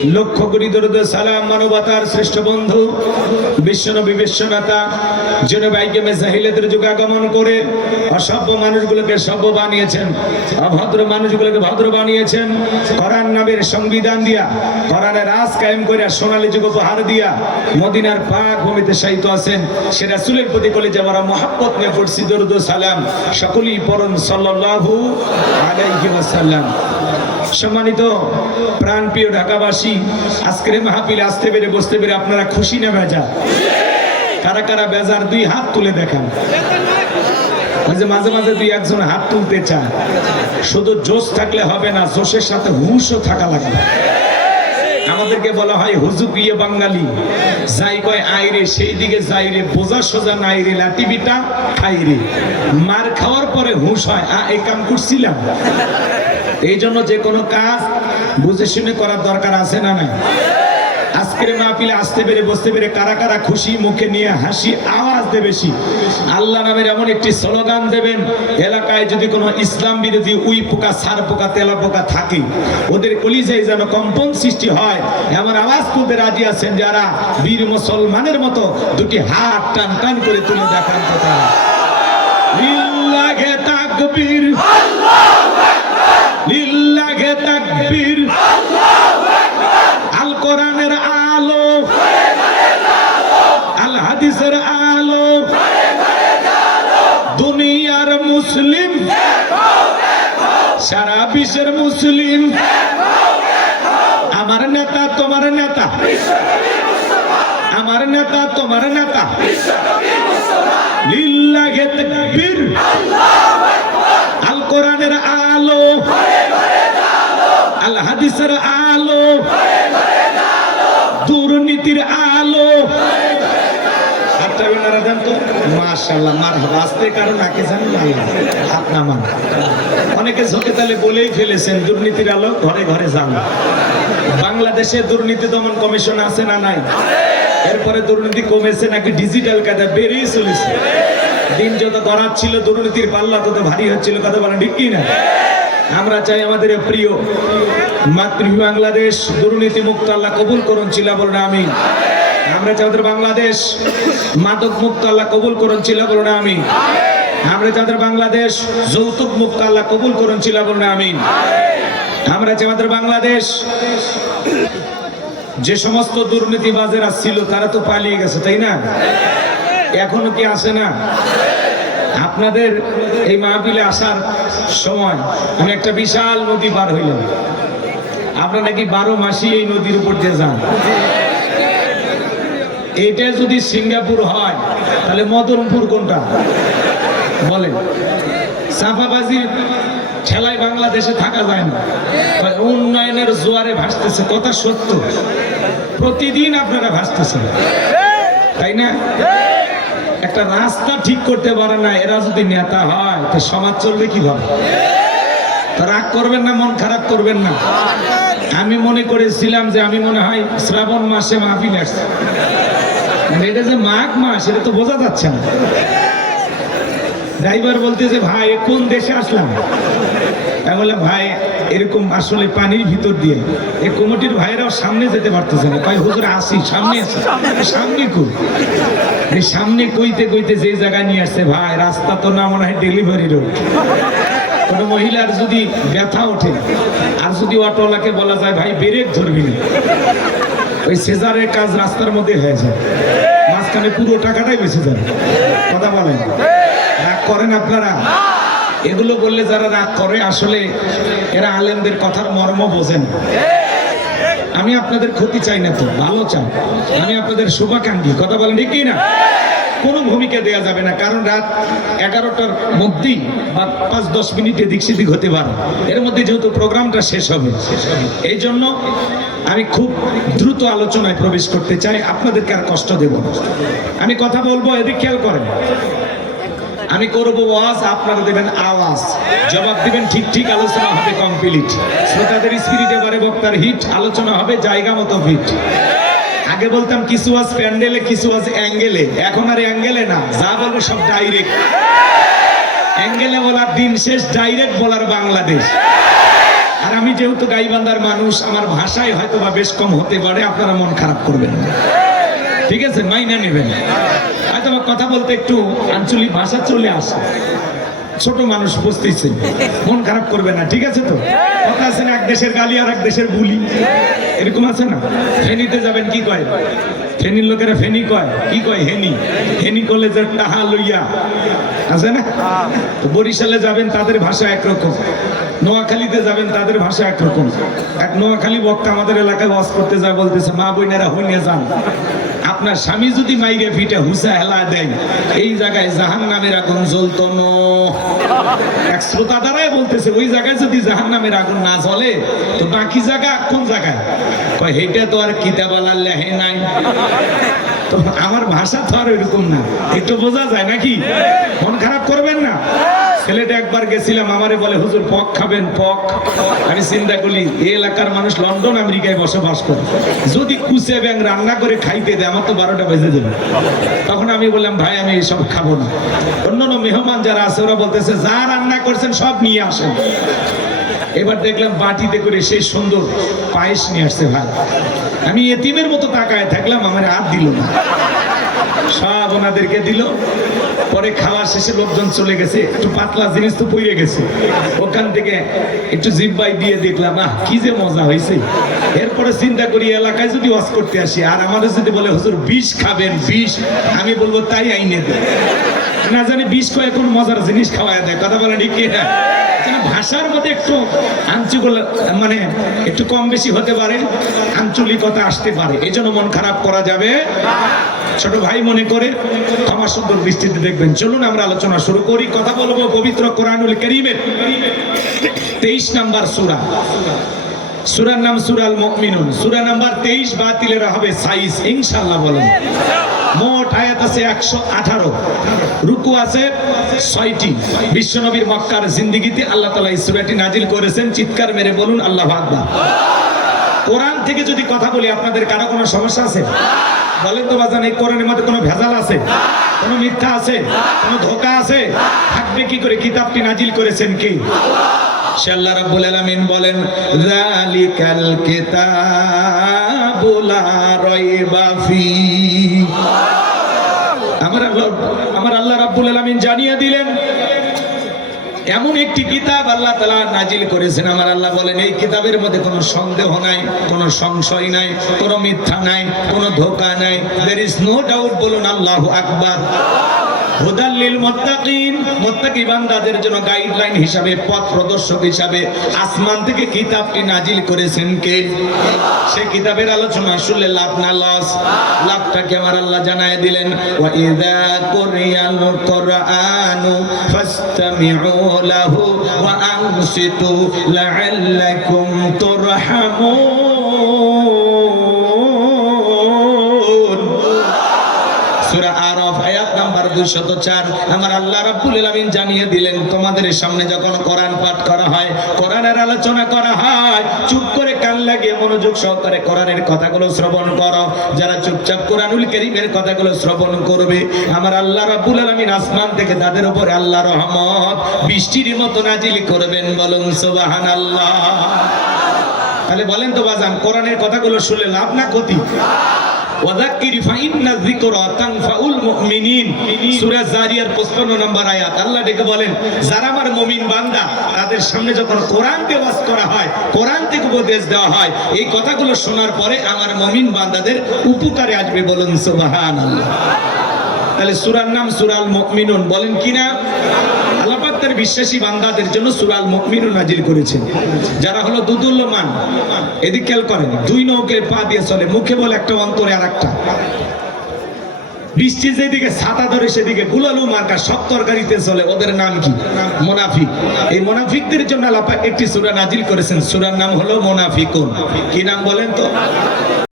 লক্ষ কোটি দরুদ সালাম, মানবতার শ্রেষ্ঠ বন্ধু, বিশ্বনবী বিশ্বনাথা যেন বাইকে মেজাহিলেদের যুগে আগমন করে অসভ্য মানুষগুলোকে সভ্য বানিয়েছেন, অভদ্র মানুষগুলোকে ভদ্র বানিয়েছেন, কোরআন নামের সংবিধান দিয়া, কোরআনের রাজ কায়েম করে সোনালী যুগ উপহার দিয়া মদিনার পাক ভূমিতে সাহিত্য আছেন। সেটা সুলের প্রতি কলে আমরা মহাব্বত নিয়ে পড়ছি দরুদ সালাম, সকলেই পরম সাল্লাল্লাহু আলাইহি ওয়াসাল্লাম। সম্মানিত প্রাণপ্রিয় ঢাকাবাসী, আজকের মাহফিলে আসতে পেরে বসতে পেরে আপনারা খুশি না বেজা কারা কারা বেজার দুই হাত তুলে দেখান। যে মাঝে মাঝে দুই একজন হাত তুলতে চায়। শুধু জোশ থাকলে হবে না, জোশের সাথে হুঁশও থাকা লাগবে। আমাদেরকে বলা হয় হুজুকিয়ে বাঙালি। যাই কয় আইরে সেই দিকে যাইরে বোঝা সোজা নাইরে লাটিবিটা খাইরে মার খাওয়ার পরে হুঁশ হয়, আ, এই কাম করছিলাম। এই জন্য যে কোনো কাজ বুঝে শুনে করার দরকার আছে না নাই? আজকের মাহফিলে আসতে পেরে, বসতে পেরে কারা কারা খুশি, মুখে নিয়ে হাসি, আওয়াজ দেবে বেশি। আল্লাহ নামের এমন একটি স্লোগান দেবেন, এলাকায় যদি কোনো ইসলাম বিরোধী উই পোকা, সার পোকা, তেলা পোকা থাকে, ওদের কলিজায় যেন কম্পন সৃষ্টি হয়, এমন আওয়াজ তুলতে রাজি আছেন যারা বীর মুসলমানের মতো দুটি হাত টান টান করে তুলে দেখান কথা। তাকবীর। লিল্লাহে তাকবীর। আল কোরআনের আলো। সারা বিশ্বের মুসলিম। আমার নেতা তোমার নেতা। আমার নেতা তোমার নেতা। লিল্লাহে তাকবীর। আল কোরআনের আল। হাদিসের আলো। দুর্নীতির আলো। অনেকে ঝোঁকে তালে বলেই ফেলেছেন, দুর্নীতির আলো ঘরে ঘরে যান। বাংলাদেশে দুর্নীতি দমন কমিশন আছে না নাই? এরপরে দুর্নীতি কমেছে নাকি ডিজিটাল কাজে বেরিয়ে চলেছে? দিন যত গড়াচ্ছিল, দুর্নীতির পাল্লা তত ভারী হচ্ছিল, কথা বলেন ঠিক কি না আমরা চাই আমাদের প্রিয় মাতৃভূমি বাংলাদেশ, দুর্নীতি মুক্ত আল্লাহ কবুল করুন, চিল্লা বলুন আমি আমরা চাই আমাদের বাংলাদেশ মাদক মুক্ত আল্লাহ কবুল করুন, চিল্লা বলুন আমি আমরা চাই আমাদের বাংলাদেশ যৌতুক মুক্ত আল্লাহ কবুল করুন, চিল্লা বলুন আমি আমরা চাই আমাদের বাংলাদেশ যে সমস্ত দুর্নীতিবাজেরা ছিল, তারা তো পালিয়ে গেছে, তাই না? এখনও কি আসে না? আপনাদের এই মাহফিলে আসার সময় আমি একটা বিশাল নদী পার হইলাম আপনারা নাকি বারো মাসই এই নদীর উপর দিয়ে যান। এটা যদি সিঙ্গাপুর হয়, তাহলে মদনপুর কোনটা? বলেন। চাপাবাজির ঠেলায় বাংলাদেশে থাকা যায় না। উন্নয়নের জোয়ারে ভাসতেছে, কথা সত্য। প্রতিদিন আপনারা ভাসতেছেন। তাই না? একটা রাস্তা ঠিক করতে পারে না, এরা যদি নেতা হয়, তো সমাজ চলবে কীভাবে? রাগ করবেন না, মন খারাপ করবেন না। আমি মনে করেছিলাম যে আমি মনে হয় শ্রাবণ মাসে মাহফিল আসছে। মানে এটা যে মাঘ মাস, এটা তো বোঝা যাচ্ছে না। ড্রাইভার বলতেছে ভাই কোন দেশে আসলাম? ভাই এরকম আসলে পানির ভিতর দিয়ে এই কমিটির ভাইরাও সামনে যেতে পারতেছে না। কয় হুজুর আসি সামনে আসি। সামনে কই? এই সামনে কইতে কইতে যে জায়গা নিয়ে আসছে ভাই রাস্তা তো না মনে হয় ডেলিভারি রোড কোনো মহিলার যদি ব্যথা ওঠে আর যদি অটোওয়ালাকে বলা যায় ভাই ব্রেক ধরবি না। ওই সেজারের কাজ রাস্তার মধ্যে হয়ে যায়। মাঝখানে পুরো টাকাটাই বেঁচে যায়। কথা বলেন। করেন আপনারা? এগুলো বললে যারা রাগ করে, আসলে এরা আলেমদের কথার মর্ম বোঝেন। আমি আপনাদের ক্ষতি চাই না তো, ভালো চাই। আমি আপনাদের শুভাকাঙ্ক্ষী, কথা বলেন ঠিক না কোনো ভূমিকা দেওয়া যাবে না, কারণ রাত এগারোটার মধ্যেই বা পাঁচ দশ মিনিট এদিক সেদিক হতে পারে। এর মধ্যে যেহেতু প্রোগ্রামটা শেষ হবে, এই জন্য আমি খুব দ্রুত আলোচনায় প্রবেশ করতে চাই। আপনাদেরকে আর কষ্ট দেব আমি কথা বলব, এদিক খেয়াল করেন। আমি করব ওয়াজ, আপনারা দেবেন আওয়াজ। জবাব দিবেন ঠিক ঠিক, আলোচনা হবে কমপ্লিট শ্রোতাদের স্পিরিট এবারে বক্তার হিট আলোচনা হবে জায়গা মতো ফিট আগে বলতাম কিছু আজ প্যান্ডেলে, কিছু আজ অ্যাঙ্গেলে। এখন আর অ্যাঙ্গেলে না, যা বলব সব ডাইরেক্ট অ্যাঙ্গেলে বলার দিন শেষ ডাইরেক্ট বলার বাংলাদেশ। আর আমি যেহেতু গাইবান্ধার মানুষ, আমার ভাষায় হয়তো বা বেশ কম হতে পারে, আপনারা মন খারাপ করবেন না। ঠিক আছে, মাইনা নেবেন। হয়তো আমার কথা বলতে একটু আঞ্চলিক ভাষা চলে আসে। ছোট মানুষ বুঝতেছে, মন খারাপ করবে না, ঠিক আছে তো? কথা আছে না, এক দেশের গালি আর এক দেশের বুলি। এরকম আছে না? ফেনিতে যাবেন, কি কয়? ফেনির লোকেরা ফেনি কয়। কি কয়? হেনি। হেনি কলেজের টাহা লইয়া। আছে না? তো বরিশালে যাবেন, তাদের ভাষা একরকম। নোয়াখালীতে যাবেন, তাদের ভাষা একরকম। এক নোয়াখালী বক্তা আমাদের এলাকায় ওয়াজ করতে যায়, বলতেছে, মা বোনেরা হইনে যান। আপনার স্বামী যদি মাইরে ফিটে হুসা হেলা দেয়, এই জায়গায় জাহান নামের আগুন জ্বলতো এক শ্রোতা দ্বারাই বলতেছে, ওই জায়গায় যদি জাহান নামের আগুন না জ্বলে, তো বাকি জায়গা কোন জায়গায়? হেটা তো আর কিতাবালার লেহে নাই। তো আমার ভাষা তো আর এরকম না। একটু বোঝা যায় নাকি? মন খারাপ করবেন না? ছেলেটা একবার গেছিলাম, আমারে বলে, হুজুর, পক খাবেন, পক। আমি চিন্তা করি এই এলাকার মানুষ লন্ডন, আমেরিকায় বসবাস করে। যদি কুচে ব্যাং রান্না করে খাইতে দেয়, আমার তো বারোটা বেজে যাবে। তখন আমি বললাম, ভাই, আমি এসব খাব না। অন্যান্য মেহমান যারা আছে, ওরা বলতেছে, যা রান্না করছেন, সব নিয়ে আসেন। এবার দেখলাম, বাটিতে করে সেই সুন্দর পায়েস নিয়ে আসছে, ভাই। আমি এতিমের মতো তাকায় থাকলাম, আমার হাত দিল না। সব ওনাদেরকে দিল। পরে খাওয়া শেষে লোকজন চলে গেছে, একটু পাতলা জিনিস তো পড়ে গেছে। ওখান থেকে একটু জিব্বাই দিয়ে দেখলাম, আহ, কি যে মজা হয়েছে। এরপরে চিন্তা করি, এলাকায় যদি ওয়াজ করতে আসি, আর আমাদের যদি বলে, হুজুর, বিষ খাবেন, বিষ, আমি বলব, তাই আইনে না জানি বিষ কয়ে, কোন মজার জিনিস খাওয়ায় দেয়, কথা বলে ঠিক না? ভাষার মধ্যে একটু আঞ্চলিক মানে একটু কম বেশি হতে পারে, আঞ্চলিকতা আসতে পারে এই জন্য মন খারাপ করা যাবে ছোট ভাই মনে করে, ক্ষমা সুন্দর দৃষ্টিতে দেখবেন। চলুন আমরা আলোচনা শুরু করি, কথা বলব পবিত্র কোরআনুল করিমের। তেইশ নাম্বার সুরা। সুরার নাম সুরাল মুমিনুন। সুরা নাম্বার তেইশ বাতিলের হবে সাইজ ইনশাল্লাহ বলেন। মোট আয়াত আছে একশো আঠারো। রুকু আছে ছয়টি। বিশ্বনবীর মক্কার জিন্দিগিতে আল্লাহ তালা এই সুরাটি নাজিল করেছেন। চিৎকার মেরে বলুন, আল্লাহ আকবার। কোরআন থেকে যদি কথা বলি, আপনাদের কারও কোনো সমস্যা আছে? বলেন তো বাজান, এই কোরআনের মধ্যে কোনো ভেজাল আছে? কোনো মিথ্যা আছে? কোনো ধোকা আছে? থাকবে কি করে? কিতাবটি নাজিল করেছেন কি? সে আল্লাহ আলামিন বলেন, যালিকাল কিতাবু লা ফি। আমার আল্লাহ আমার আল্লাহ রাব্বুল আলামিন জানিয়ে দিলেন এমন একটি কিতাব আল্লাহ তালা নাজিল করেছেন। আমার আল্লাহ বলেন, এই কিতাবের মধ্যে কোনো সন্দেহ নাই, কোনো সংশয় নাই, কোনো মিথ্যা নাই, কোনো ধোকা নাই। দের ইজ নো ডাউট বলুন, আল্লাহ আকবার। হুদাল্লিল মুত্তাকিন। মুত্তাকি বান্দাদের জন্য গাইডলাইন হিসাবে, পথ প্রদর্শক হিসাবে আসমান থেকে কিতাবটি নাজিল করেছেন কে? সেই কিতাবের আলোচনা শুনলে লাভ না লস। লাভটাকে আমার আল্লাহ জানায় দিলেন? ওয়া ইযা কুরিয়াল কুরআনু ফাসতামিউ লাহু ওয়া আনসিতু লাআল্লাকুম তুরহামুন। আরাফ, আয়াত নাম্বার 204 আমার আল্লাহ রাব্বুল আলামিন জানিয়ে দিলেন, তোমাদের সামনে যখন কোরআন পাঠ করা হয়, কোরআনের আলোচনা করা হয়, চুপ করে কান লাগিয়ে মনোযোগ সহকারে কোরআনের কথাগুলো শ্রবণ করো। যারা চুপচাপ কোরআনুল কারীমের কথাগুলো শ্রবণ করবে, আমার আল্লাহ রাব্বুল আলামিন আসমান থেকে তাদের উপরে আল্লাহ রহমত বৃষ্টির মতো নাজিল করবেন বলুন, সুবহানাল্লাহ। তাহলে বলেন তো, বাজান, কোরআনের কথাগুলো শুনলে লাভ না ক্ষতি? ওয়াযাক্কির ফাইন্না যিকরা তানফাউল মুমিনিন। সূরা জারিয়ার 55 নম্বর আয়াত। আল্লাহ ডেকে বলেন, যারা আমার মুমিন বান্দা, তাদের সামনে যখন কোরআন কে ওয়াজ করা হয় কোরআন থেকে উপদেশ দেওয়া হয়, এই কথাগুলো শোনার পরে আমার মুমিন বান্দাদের উপকারে আসবে বলুন, সুবহানাল্লাহ। তাহলে সূরার নাম সূরাল মুমিনুন। বলেন কি না আল্লাহ পাক তার বিশ্বাসী বান্দাদের জন্য সূরাল মুমিনুন নাজিল করেছেন। যারা হলো দুদুল্যমান, এদিক খেয়াল করেন, দুই নৌকের পা দিয়ে চলে, মুখে বলে একটা, অন্তরে আর একটা বৃষ্টি যেদিকে, ছাতা ধরে সেদিকে, গুলালু মার্কা, সব তরকারিতে চলে, ওদের নাম কি? মোনাফিক। এই মোনাফিকদের জন্য আল্লাহ পাক একটি সুরা নাজিল করেছেন। সূরার নাম হলো মোনাফিকুন। কি নাম বলেন তো?